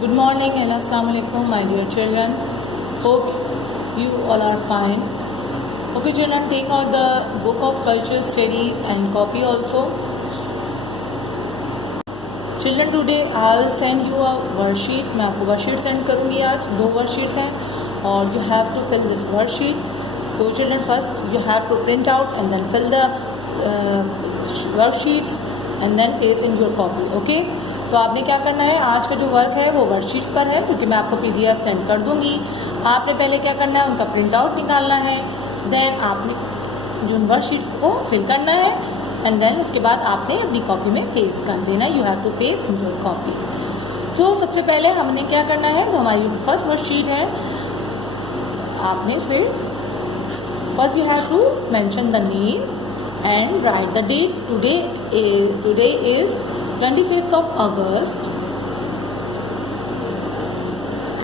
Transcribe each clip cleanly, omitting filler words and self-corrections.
Good morning and Assalamu alaikum, my dear children. Hope you all are fine. Okay, children, take out the book of cultural studies and copy also. Children, today I will send you a worksheet. मैं आपको worksheet send करूँगी आज. 2 worksheets हैं और you have to fill this worksheet. So children, first you have to print out and then fill the worksheets and then paste in your copy. Okay? तो आपने क्या करना है, आज का जो वर्क है वो वर्कशीट्स पर है क्योंकि मैं आपको PDF सेंड कर दूंगी. आपने पहले क्या करना है, उनका प्रिंट आउट निकालना है. देन आपने जो वर्कशीट्स को फिल करना है एंड देन उसके बाद आपने अपनी कॉपी में पेस्ट कर देना. You have to paste in your copy. So सबसे पहले हमने क्या करना है, तो हमारी फर्स्ट वर्कशीट है. आपने इसमें first you have to mention the name and write the date. Today is 25th of August.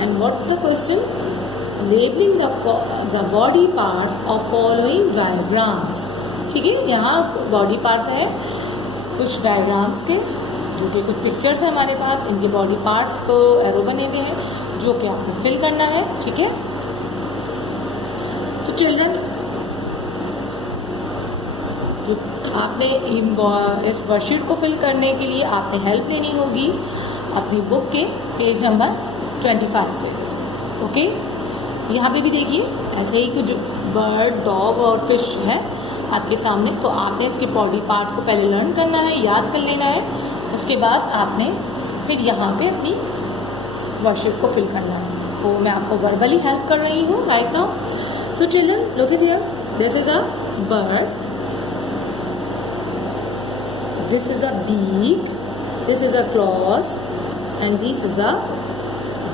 And what's the question? Labeling the body parts of following diagrams. ठीक है, यहाँ बॉडी पार्ट्स है कुछ diagrams के, जो कि कुछ पिक्चर्स हैं हमारे पास. इनके बॉडी पार्ट्स को एरो बने हुए हैं जो कि आपको फिल करना है. ठीक है. सो चिल्ड्रन, जो आपने इस वर्कशीट को फिल करने के लिए आपने हेल्प लेनी होगी अपनी बुक के पेज नंबर 25 से. ओके, यहाँ पे भी देखिए ऐसे ही कुछ बर्ड, डॉग और फिश है आपके सामने. तो आपने इसके बॉडी पार्ट को पहले लर्न करना है, याद कर लेना है. उसके बाद आपने फिर यहाँ पे अपनी वर्कशीट को फिल करना है. तो मैं आपको वर्बली हेल्प कर रही हूँ right now. So children, look at here. This is a bird. This is a beak, this is a claws, and this is a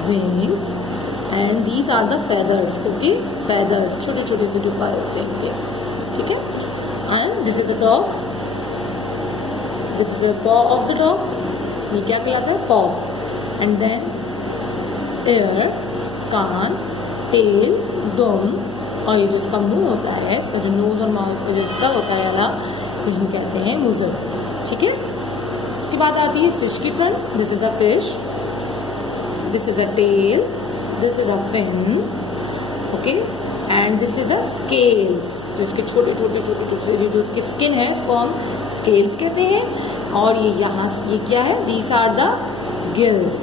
wings, and these are the feathers. Okay, feathers, छोटे छोटे से जो पर होते हैं. ठीक है. And this is a dog. This is a paw of the dog. ये क्या कहलाता है? paw. And then ear, can't, tail, दुम, और ये जो इसका मुंह होता है, इसका जो नोज और माउथ का जो हिस्सा होता है वाला, इसे हम कहते हैं मुजर. ठीक है. उसके बाद आती है फिश की front. This is a fish, this is a tail, this is a fin. Okay. And this is a scales. जो इसके छोटे छोटे छोटे छोटे जो इसकी स्किन है इसको हम स्केल्स कहते हैं. और ये यहाँ ये क्या है, these are the gills.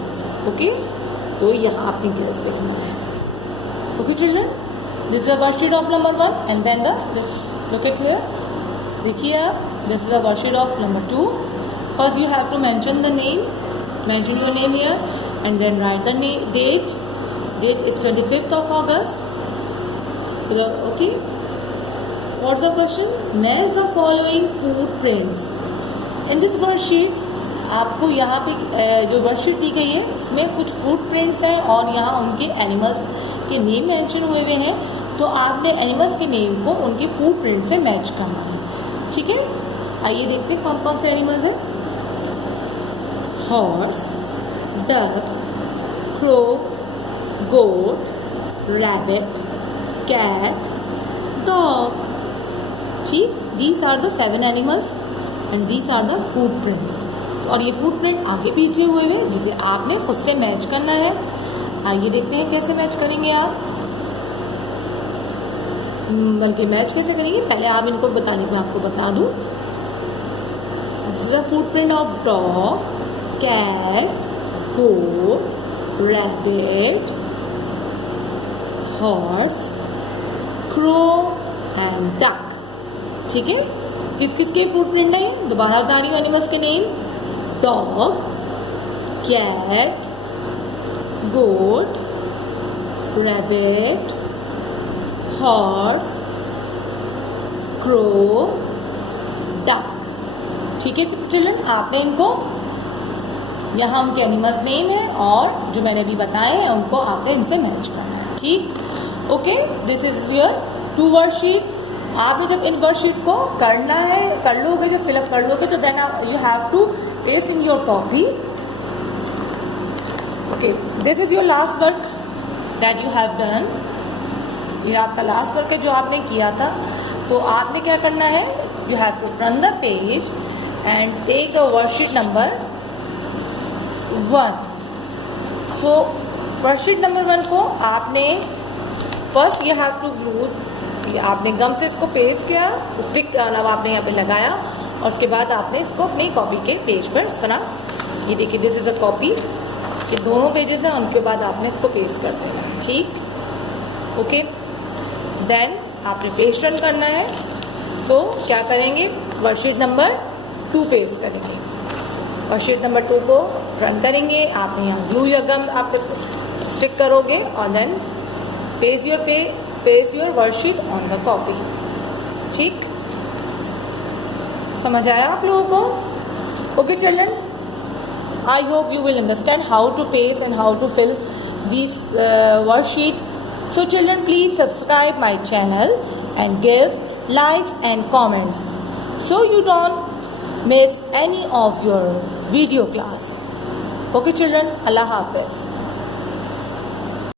Okay. तो यहाँ आपने गिल्स लिखना है. Okay children, this is a worksheet of number 1 and then this look at here. देखिए आप, this is a worksheet of number 2. First you have to mention the name, mention your name here, and then write the date. Date is 25th of August. Okay. What's the question? Match the following footprints. In this worksheet आपको यहाँ पे जो worksheet दी गई है इसमें कुछ footprints हैं और यहाँ उनके एनिमल्स के नेम मेंशन हुए हुए हैं. तो आपने एनिमल्स के नेम को उनके फुटप्रिंट से मैच करना है. ठीक है. आइए देखते हैं कौन कौन से एनिमल्स हैं. Horse, duck, crow, goat, rabbit, cat, dog. ठीक. These are the 7 animals and these are the footprints. और ये फुटप्रिंट आगे पीछे हुए हुए जिसे आपने खुद से मैच करना है. आइए देखते हैं कैसे मैच करेंगे आप. बल्कि मैच कैसे करेंगे, पहले आप इनको बताने को आपको बता दूं. This is a footprint of dog, cat, goat, rabbit, horse, crow and duck. ठीक है. किस किस के फुटप्रिंट है, दोबारा बता रही हूँ एनिमल्स के name. Dog, cat, goat, rabbit, horse, crow, duck. ठीक है चिल्ड्रन, आपने इनको यहाँ उनके एनिमल्स नेम है और जो मैंने अभी बताए हैं उनको आपने इनसे मैच करना है. ठीक. Okay. This is your 2 worksheet. आपने जब इन वर्कशीट को करना है, कर लोगे, जब फिलअप कर लोगे तो then you have to paste in your copy. Okay. This is your last work that you have done. ये आपका लास्ट वर्क है जो आपने किया था. तो आपने क्या करना है, you have to turn the page and take the worksheet number 1. So worksheet number 1 को आपने first you have to glue, आपने गम से इसको पेस्ट किया, स्टिक अब आपने यहाँ पे लगाया और उसके बाद आपने इसको अपनी कॉपी के पेज पर इस तरह, ये देखिए दिस इज़ अ कॉपी, ये दोनों पेजेस हैं, उनके बाद आपने इसको पेस्ट कर देना, ठीक, ओके। देन आपने पेस्ट रन करना है, तो क्या करेंगे, वर्कशीट नंबर 2 पेस्ट करेंगे, वर्कशीट नंबर 2 को रन करेंगे, आपने यहाँ ग्लू या गम आप स्टिक करोगे और then paste your worksheet on the copy, ठीक, समझ आया आप लोगों को? Okay children, I hope you will understand how to paste and how to fill this worksheet. So children, please subscribe my channel and give likes and comments so you don't miss any of your video class. Okay children, Allah Hafiz.